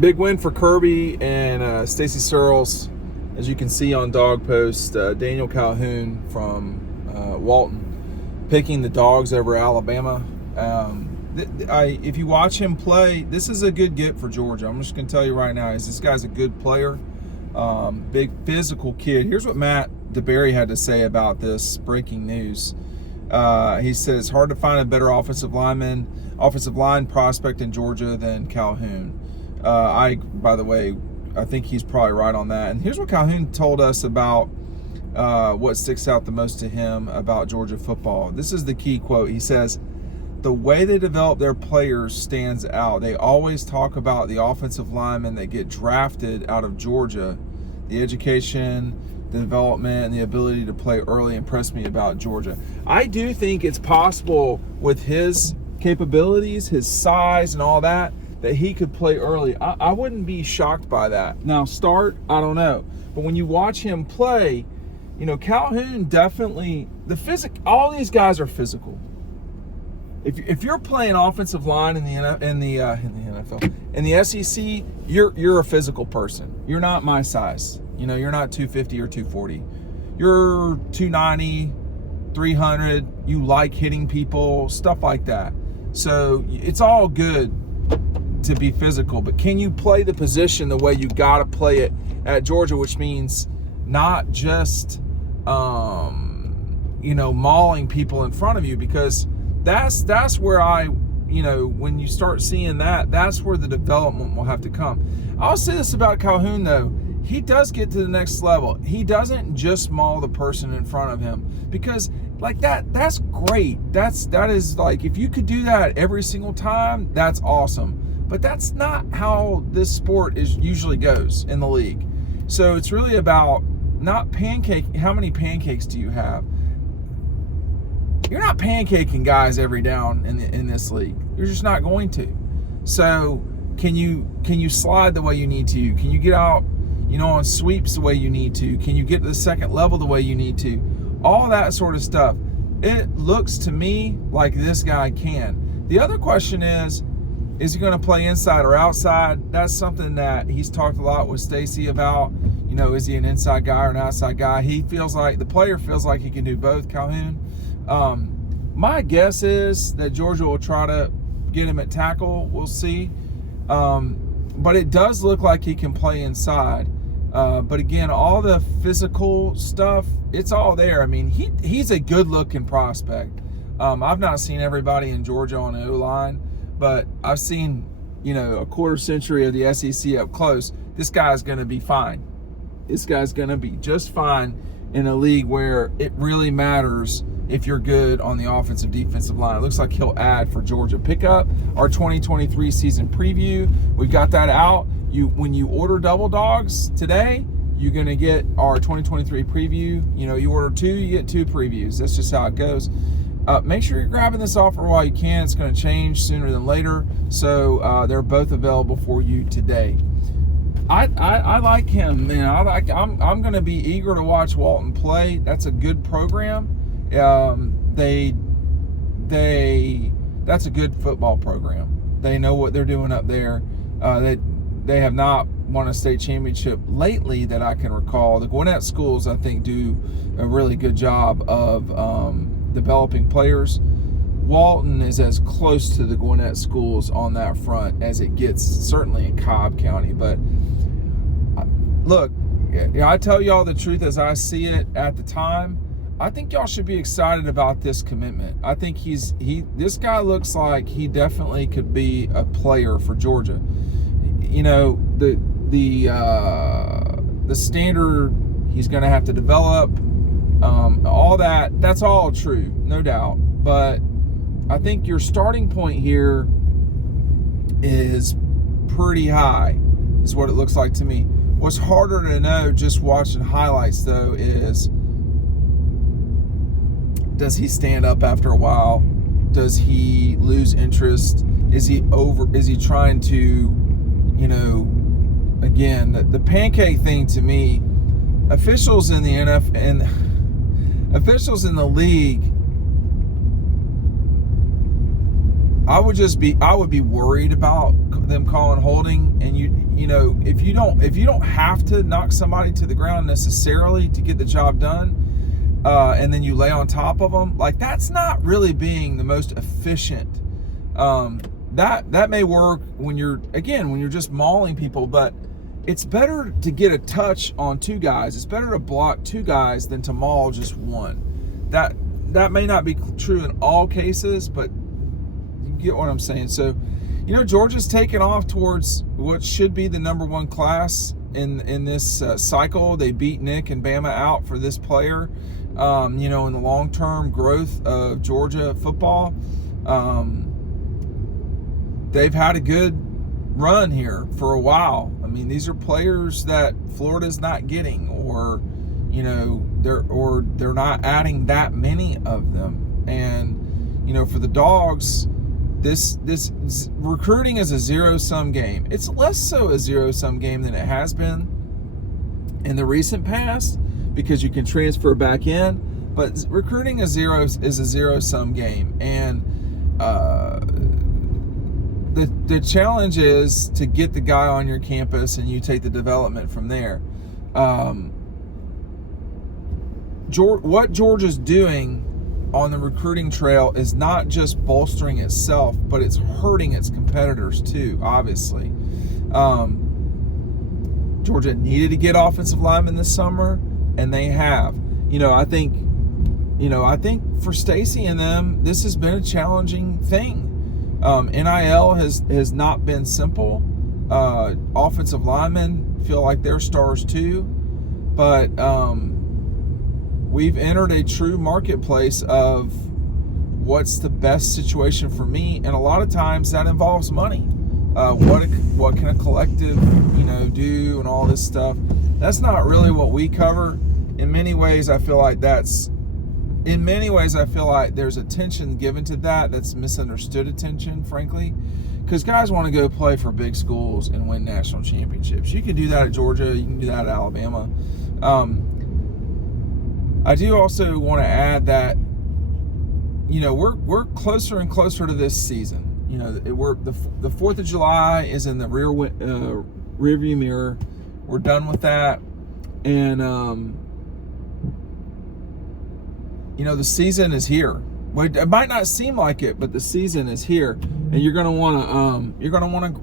Big win for Kirby and Stacy Searles, as you can see on Dawg Post. Daniel Calhoun from Walton picking the Dogs over Alabama. If you watch him play, this is a good get for Georgia. I'm just going to tell you right now, this guy's a good player, big physical kid. Here's what Matt DeBerry had to say about this breaking news. He says, hard to find a better offensive line prospect in Georgia than Calhoun. By the way, I think he's probably right on that. And here's what Calhoun told us about what sticks out the most to him about Georgia football. This is the key quote. He says, the way they develop their players stands out. They always talk about the offensive linemen that get drafted out of Georgia. The education, the development, and the ability to play early impressed me about Georgia. I do think it's possible with his capabilities, his size, and all that he could play early. I wouldn't be shocked by that. Now, start, I don't know. But when you watch him play, Calhoun definitely, all these guys are physical. If you're playing offensive line in the NFL, in the SEC, you're a physical person. You're not my size. You're not 250 or 240. You're 290, 300. You like hitting people, stuff like that. So it's all good to be physical, but can you play the position the way you got to play it at Georgia, which means not just mauling people in front of you, because that's where when you start seeing that's where the development will have to come. I'll say this about Calhoun though, he does get to the next level. He doesn't just maul the person in front of him, because that's great. That is like, if you could do that every single time, that's awesome. But that's not how this sport usually goes in the league. So it's really about not pancake. How many pancakes do you have? You're not pancaking guys every down in this league. You're just not going to. So can you slide the way you need to? Can you get out, on sweeps the way you need to? Can you get to the second level the way you need to? All that sort of stuff. It looks to me like this guy can. The other question is he going to play inside or outside? That's something that he's talked a lot with Stacy about. Is he an inside guy or an outside guy? The player feels like he can do both, Calhoun. My guess is that Georgia will try to get him at tackle. We'll see. But it does look like he can play inside. But again, all the physical stuff, it's all there. I mean, he's a good-looking prospect. I've not seen everybody in Georgia on the O-line, but I've seen, a quarter century of the SEC up close. This guy's going to be fine. This guy's going to be just fine in a league where it really matters if you're good on the offensive defensive line. It looks like he'll add for Georgia. Pick up our 2023 season preview. We've got that out. When you order Double Dogs today, you're going to get our 2023 preview. You order 2, you get 2 previews. That's just how it goes. Make sure you're grabbing this offer while you can. It's going to change sooner than later. So they're both available for you today. I like him, man. I'm going to be eager to watch Walton play. That's a good program. That's a good football program. They know what they're doing up there. They have not won a state championship lately that I can recall. The Gwinnett schools, I think, do a really good job of developing players. Walton is as close to the Gwinnett schools on that front as it gets, certainly in Cobb County. But look, I tell y'all the truth as I see it at the time. I think y'all should be excited about this commitment. I think this guy looks like he definitely could be a player for Georgia. The standard he's going to have to develop, all that's all true, no doubt. But I think your starting point here is pretty high, is what it looks like to me. What's harder to know just watching highlights, though, is does he stand up after a while? Does he lose interest? Is he trying to, again, the pancake thing to me, officials in the NFL and officials in the league, I would be worried about them calling holding, and you know, if you don't have to knock somebody to the ground necessarily to get the job done, and then you lay on top of them, like, that's not really being the most efficient. That may work when you're just mauling people, but it's better to get a touch on two guys. It's better to block two guys than to maul just one. That may not be true in all cases, but you get what I'm saying. So, you know, Georgia's taken off towards what should be the number one class in this cycle. They beat Nick and Bama out for this player. You know, in the long-term growth of Georgia football, they've had a good run here for a while. I mean, these are players that Florida's not getting, or, you know, they're not adding that many of them. And, you know, for the Dogs, this recruiting is a zero-sum game. It's less so a zero-sum game than it has been in the recent past, because you can transfer back in, but recruiting is a zero-sum game. And the challenge is to get the guy on your campus and you take the development from there. What Georgia's doing on the recruiting trail is not just bolstering itself, but it's hurting its competitors too, obviously. Georgia needed to get offensive linemen this summer, and they have. I think for Stacy and them, this has been a challenging thing. NIL has not been simple. Offensive linemen feel like they're stars too, but we've entered a true marketplace of what's the best situation for me, and a lot of times that involves money. What can a collective do, and all this stuff. That's not really what we cover. In many ways I feel like there's attention given to that's misunderstood attention, frankly, because guys want to go play for big schools and win national championships. You can do that at Georgia, you can do that at Alabama. I do also want to add that we're closer and closer to this season. The 4th of July is in the rearview mirror. We're done with that, and the season is here. It might not seem like it, but the season is here, and you're gonna want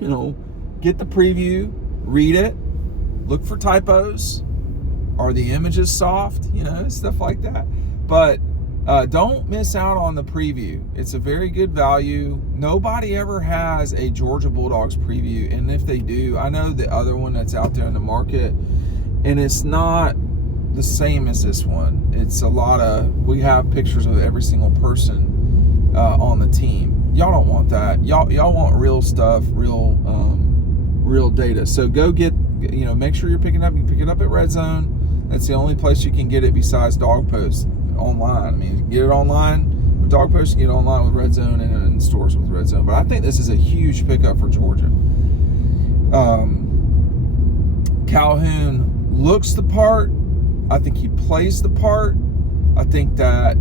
to get the preview, read it, look for typos. Are the images soft? Stuff like that. But don't miss out on the preview. It's a very good value. Nobody ever has a Georgia Bulldogs preview, and if they do, I know the other one that's out there in the market, and it's not the same as this one. It's we have pictures of every single person on the team. Y'all don't want that. Y'all want real stuff, real data. So go get, make sure you're picking up. You pick it up at Red Zone. That's the only place you can get it besides Dawg Post online. I mean, you can get it online with Dawg Post, you can get it online with Red Zone, and in stores with Red Zone. But I think this is a huge pickup for Georgia. Calhoun looks the part. I think he plays the part. I think that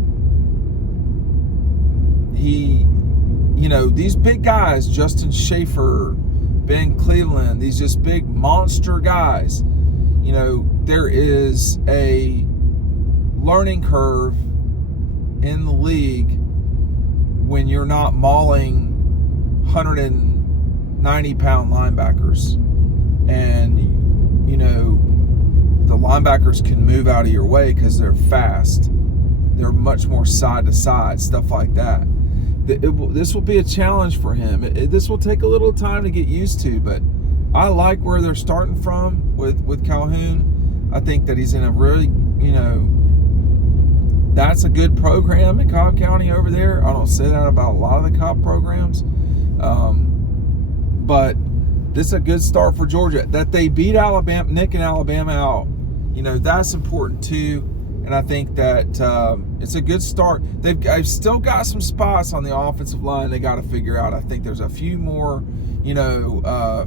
these big guys, Justin Schaefer, Ben Cleveland, these just big monster guys, there is a learning curve in the league when you're not mauling 190-pound linebackers. And, the linebackers can move out of your way because they're fast. They're much more side to side, stuff like that. This will be a challenge for him. This will take a little time to get used to, but I like where they're starting from with Calhoun. I think that he's in a really, that's a good program in Cobb County over there. I don't say that about a lot of the Cobb programs. But this is a good start for Georgia. That they beat Nick and Alabama out, that's important too. And I think that it's a good start. I've still got some spots on the offensive line they got to figure out. I think there's a few more,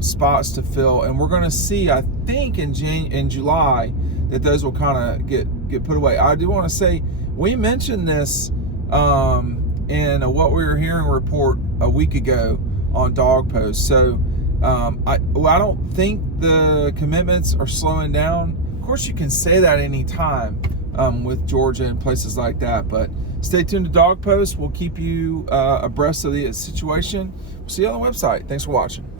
spots to fill, and we're going to see, I think, in July that those will kind of get put away. I do want to say we mentioned this in a What We Were Hearing report a week ago on Dawg Post. So I don't think the commitments are slowing down. Of course, you can say that any time with Georgia and places like that, but stay tuned to Dawg Post. We'll keep you abreast of the situation. We'll see you on the website. Thanks for watching.